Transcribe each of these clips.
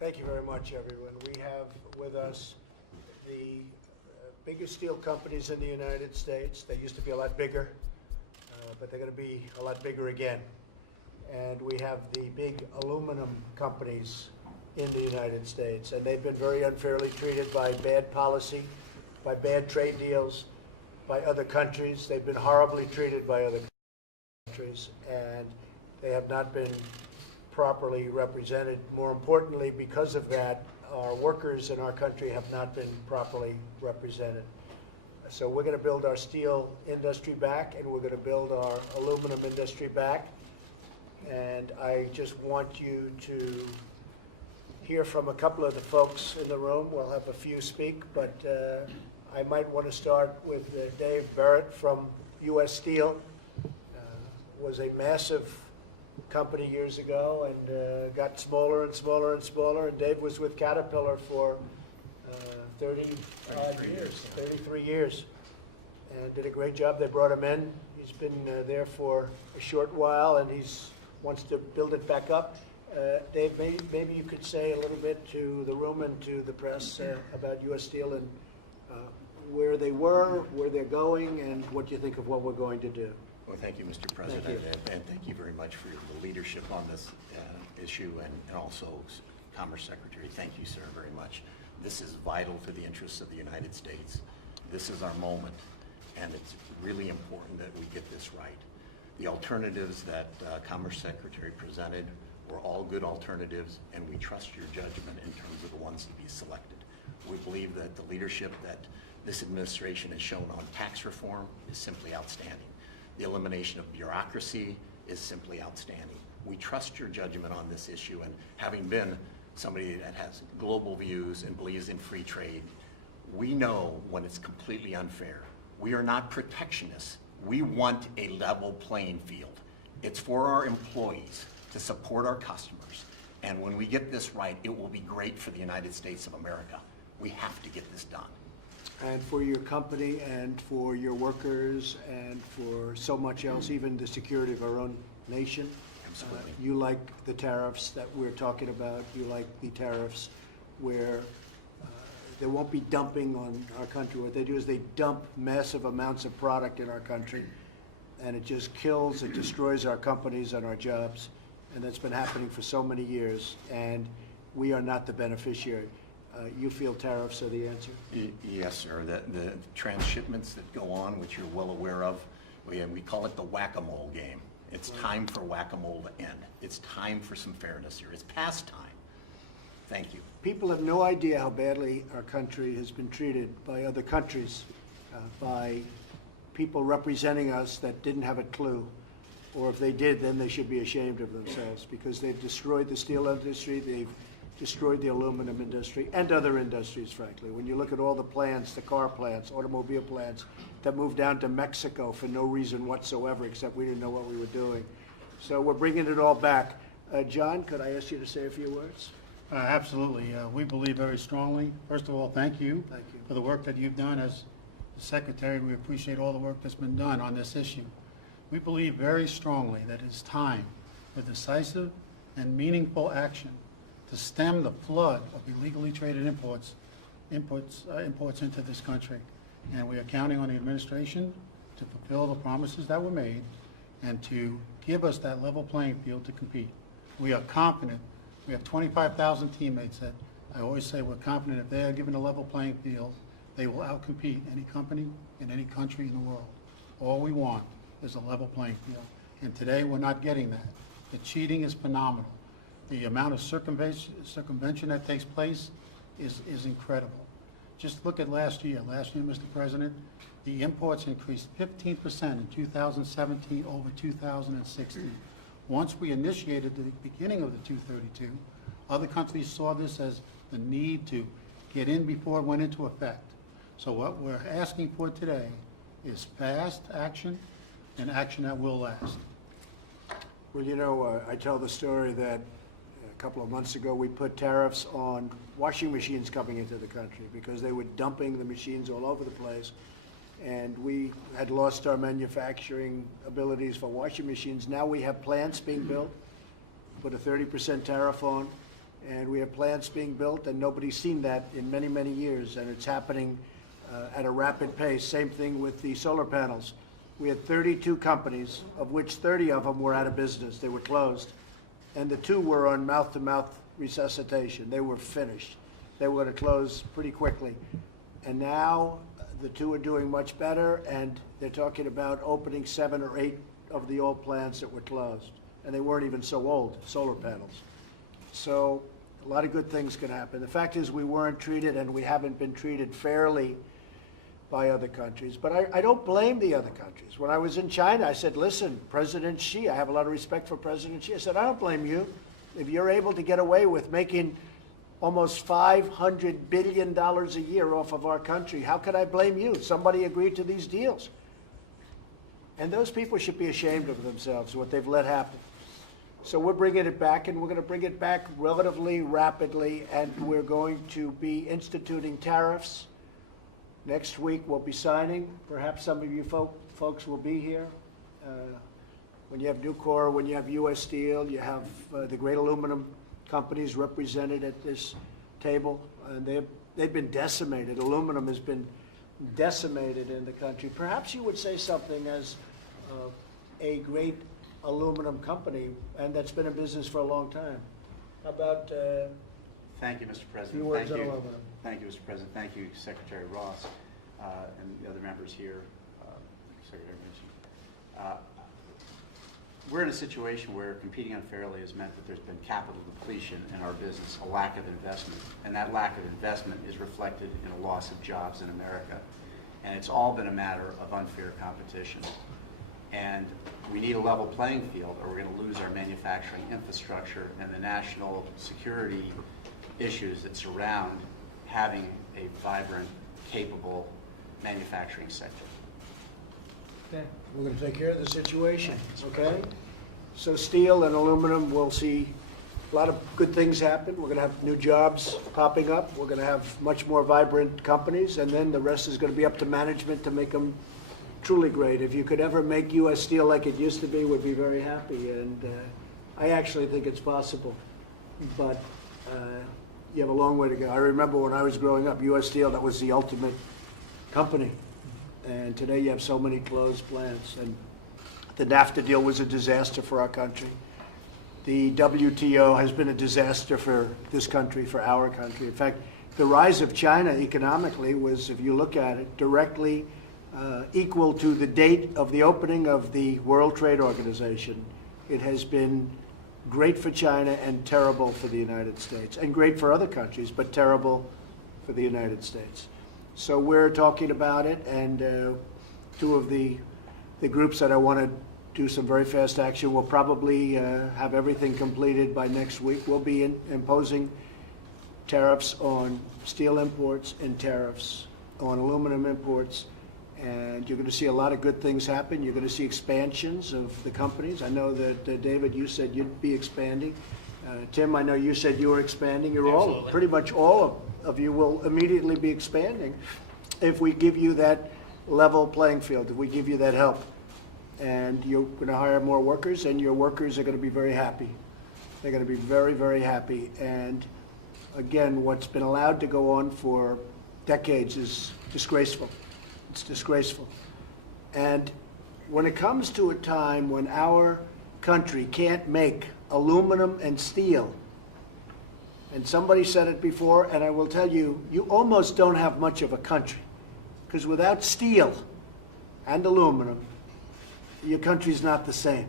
Thank you very much, everyone. We have with us the biggest steel companies in the United States. They used to be a lot bigger, but they're going to be a lot bigger again. And we have the big aluminum companies in the United States, and they've been very unfairly treated by bad policy, by bad trade deals, by other countries. They've been horribly treated by other countries, and they have not been properly represented. More importantly, because of that, our workers in our country have not been properly represented. So we're going to build our steel industry back, and we're going to build our aluminum industry back. And I just want you to hear from a couple of the folks in the room. We'll have a few speak, but I might want to start with Dave Barrett from U.S. Steel. Was a massive company years ago and got smaller and smaller and smaller. And Dave was with Caterpillar for 33 years, and did a great job. They brought him in. He's been there for a short while, and wants to build it back up. Dave, maybe you could say a little bit to the room and to the press about U.S. Steel and where they were, where they're going, and what you think of what we're going to do. Well, thank you, Mr. President, and thank you very much for the leadership on this issue, and also Commerce Secretary. Thank you, sir, very much. This is vital to the interests of the United States. This is our moment, and it's really important that we get this right. The alternatives that Commerce Secretary presented were all good alternatives, and we trust your judgment in terms of the ones to be selected. We believe that the leadership that this administration has shown on tax reform is simply outstanding. The elimination of bureaucracy is simply outstanding. We trust your judgment on this issue, and having been somebody that has global views and believes in free trade, we know when it's completely unfair. We are not protectionists. We want a level playing field. It's for our employees to support our customers, and when we get this right, it will be great for the United States of America. We have to get this done. And for your company and for your workers and for so much else, even the security of our own nation. Absolutely. You like the tariffs that we're talking about. You like the tariffs where there won't be dumping on our country. What they do is they dump massive amounts of product in our country, and it just kills, it destroys our companies and our jobs. And that's been happening for so many years, and we are not the beneficiary. You feel tariffs are the answer? Yes, sir. The transshipments that go on, which you're well aware of, we call it the whack-a-mole game. It's time for whack-a-mole to end. It's time for some fairness here. It's past time. Thank you. People have no idea how badly our country has been treated by other countries, by people representing us that didn't have a clue. Or if they did, then they should be ashamed of themselves, because they've destroyed the steel industry, they've destroyed the aluminum industry, and other industries, frankly. When you look at all the plants, the car plants, automobile plants, that moved down to Mexico for no reason whatsoever, except we didn't know what we were doing. So we're bringing it all back. John, could I ask you to say a few words? Absolutely. We believe very strongly. First of all, thank you for the work that you've done as the Secretary. We appreciate all the work that's been done on this issue. We believe very strongly that it's time for decisive and meaningful action to stem the flood of illegally traded imports into this country. And we are counting on the administration to fulfill the promises that were made and to give us that level playing field to compete. We are confident. We have 25,000 teammates that I always say we're confident if they are given a level playing field, they will outcompete any company in any country in the world. All we want is a level playing field. And today we're not getting that. The cheating is phenomenal. The amount of circumvention that takes place is incredible. Just look at last year. Last year, Mr. President, the imports increased 15% in 2017 over 2016. Once we initiated the beginning of the 232, other countries saw this as the need to get in before it went into effect. So what we're asking for today is fast action and action that will last. Well, you know, I tell the story that a couple of months ago we put tariffs on washing machines coming into the country because they were dumping the machines all over the place, and we had lost our manufacturing abilities for washing machines. Now we have plants being built, put a 30% tariff on, And we have plants being built, and nobody's seen that in many, many years, and it's happening at a rapid pace. Same thing with the solar panels. We had 32 companies, of which 30 of them were out of business. They were closed. And the 2 were on mouth-to-mouth resuscitation. They were finished. They were going to close pretty quickly. And now the 2 are doing much better, and they're talking about opening 7 or 8 of the old plants that were closed. And they weren't even so old, solar panels. So a lot of good things can happen. The fact is we weren't treated, and we haven't been treated fairly by other countries. But I don't blame the other countries. When I was in China, I said, listen, President Xi, I have a lot of respect for President Xi. I said, I don't blame you. If you're able to get away with making almost $500 billion a year off of our country, how could I blame you? Somebody agreed to these deals. And those people should be ashamed of themselves, what they've let happen. So we're bringing it back, and we're going to bring it back relatively rapidly, and we're going to be instituting tariffs. Next week, we'll be signing. Perhaps some of you folks will be here. When you have Nucor, when you have U.S. Steel, you have the great aluminum companies represented at this table. And they've been decimated. Aluminum has been decimated in the country. Perhaps you would say something as a great aluminum company, and that's been in business for a long time. How about Thank you, Mr. President. few words Thank on you. aluminum? Thank you, Mr. President. Thank you, Secretary Ross, and the other members here, Secretary Mitchell. We're in a situation where competing unfairly has meant that there's been capital depletion in our business, a lack of investment, and that lack of investment is reflected in a loss of jobs in America. And it's all been a matter of unfair competition. And we need a level playing field, or we're going to lose our manufacturing infrastructure and the national security issues that surround having a vibrant, capable manufacturing sector. Okay. We're going to take care of the situation, okay? So steel and aluminum, we'll see a lot of good things happen. We're going to have new jobs popping up. We're going to have much more vibrant companies, and then the rest is going to be up to management to make them truly great. If you could ever make U.S. Steel like it used to be, we'd be very happy. And I actually think it's possible. But you have a long way to go. I remember when I was growing up, U.S. Steel, that was the ultimate company. And today you have so many closed plants. And the NAFTA deal was a disaster for our country. The WTO has been a disaster for this country, for our country. In fact, the rise of China economically was, if you look at it, directly equal to the date of the opening of the World Trade Organization. It has been great for China and terrible for the United States, and great for other countries, but terrible for the United States. So we're talking about it, and 2 of the groups that I want to do some very fast action will probably have everything completed by next week. We'll be imposing tariffs on steel imports and tariffs on aluminum imports. And you're going to see a lot of good things happen. You're going to see expansions of the companies. I know that, David, you said you'd be expanding. Tim, I know you said you were expanding. You're all, pretty much all of you will immediately be expanding if we give you that level playing field, if we give you that help. And you're going to hire more workers, and your workers are going to be very happy. They're going to be very, very happy. And again, what's been allowed to go on for decades is disgraceful. It's disgraceful. And when it comes to a time when our country can't make aluminum and steel, and somebody said it before, and I will tell you, you almost don't have much of a country. Because without steel and aluminum, your country's not the same.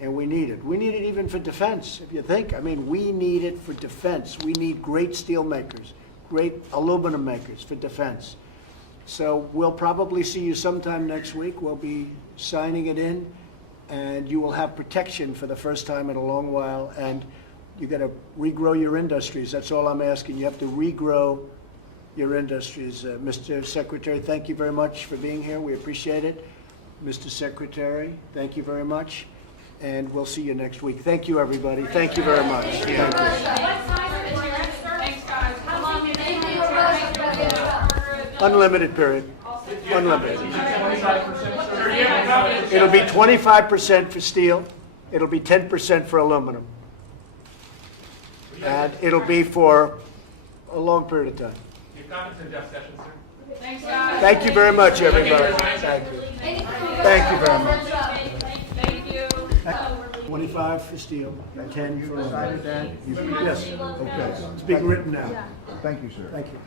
And we need it. We need it even for defense, if you think. I mean, we need it for defense. We need great steel makers, great aluminum makers for defense. So we'll probably see you sometime next week. We'll be signing it in, and you will have protection for the first time in a long while. And you got to regrow your industries. That's all I'm asking. You have to regrow your industries. Mr. Secretary, thank you very much for being here. We appreciate it. Mr. Secretary, thank you very much. And we'll see you next week. Thank you, everybody. Thank you very much. Thank you. Thanks, guys. How long do you think? Unlimited period. Unlimited. It'll be 25% for steel. It'll be 10% for aluminum. And it'll be for a long period of time. Your comments in Jeff's session, sir. Thanks, guys. Thank you very much, everybody. Thank you. Thank you very much. Thank you. 25 for steel, 10 for... Yes, okay. It's being written now. Thank you, sir. Thank you.